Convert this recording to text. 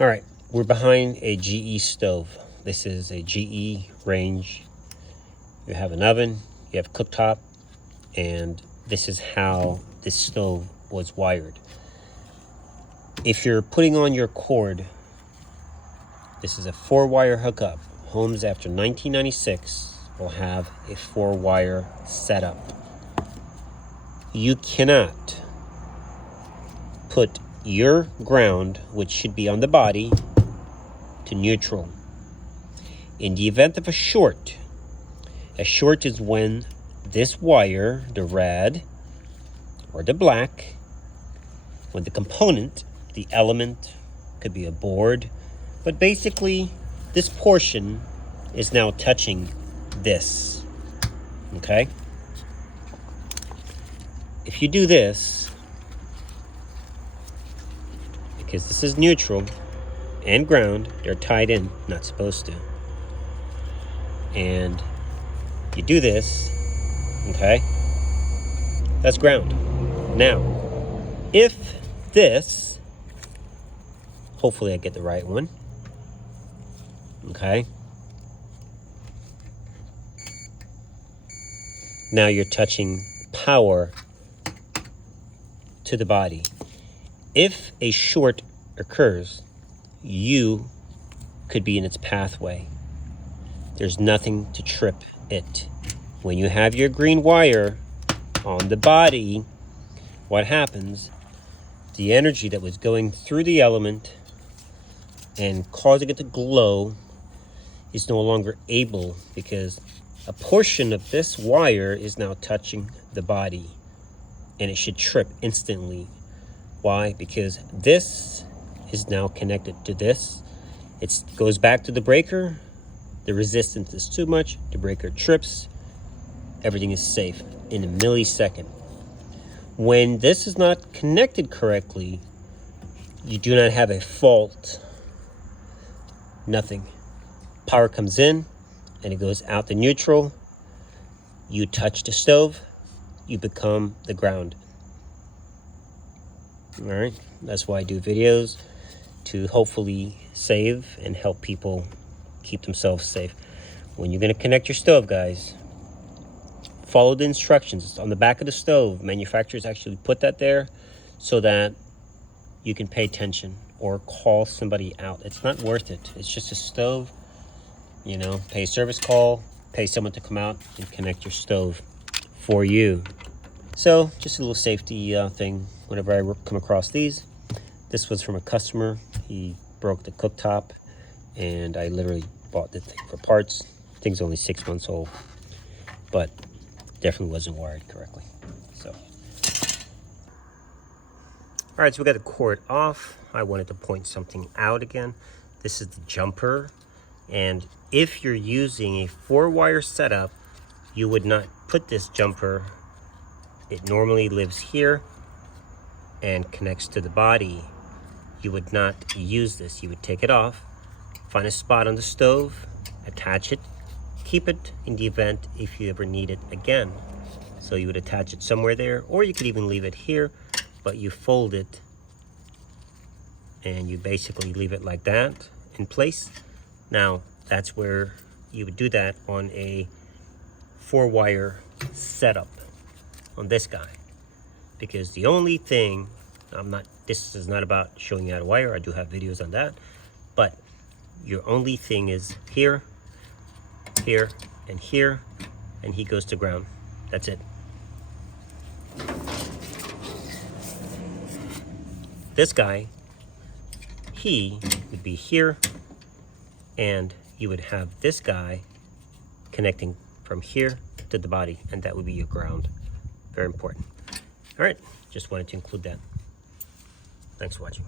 All right, we're behind a GE stove. This is a GE range. You have an oven, you have a cooktop, and this is how this stove was wired. If you're putting on your cord, this is a 4-wire hookup. Homes after 1996 will have a 4-wire setup. You cannot put your ground, which should be on the body, to neutral. In the event of a short is when this wire, the red or the black, when the component, the element, could be a board, but basically this portion is now touching this, okay? If you do this, because this is neutral and ground, they're tied in, not supposed to. And you do this, okay? That's ground. Now, if this, hopefully I get the right one, okay? Now you're touching power to the body. If a short occurs, you could be in its pathway. There's nothing to trip it. When you have your green wire on the body, what happens? The energy that was going through the element and causing it to glow is no longer able, because a portion of this wire is now touching the body, and it should trip instantly. Why? Because this is now connected to this. It goes back to the breaker. The resistance is too much. The breaker trips. Everything is safe in a millisecond. When this is not connected correctly, you do not have a fault. Nothing. Power comes in and it goes out to neutral. You touch the stove, you become the ground. All right, that's why I do videos, to hopefully save and help people keep themselves safe. When you're going to connect your stove, guys, follow the instructions. It's on the back of the stove. Manufacturers actually put that there so that you can pay attention or call somebody out. It's not worth it. It's just a stove, you know, pay a service call, pay someone to come out and connect your stove for you. So just a little safety thing whenever I come across these. This was from a customer. He broke the cooktop and I literally bought the thing for parts. The thing's only 6 months old, but definitely wasn't wired correctly. So, all right, so we got the cord off. I wanted to point something out again. This is the jumper, and if you're using a 4-wire setup, you would not put this jumper. It normally lives here and connects to the body. You would not use this. You would take it off, find a spot on the stove, attach it, keep it in the event if you ever need it again. So you would attach it somewhere there, or you could even leave it here, but you fold it and you basically leave it like that in place. Now, that's where you would do that on a 4-wire setup on this guy, because the only thing, this is not about showing you how to wire. I do have videos on that, but your only thing is here, here, and here, and he goes to ground. That's it. This guy, he would be here, and you would have this guy connecting from here to the body, and that would be your ground. Very important. All right, just wanted to include that. Thanks for watching.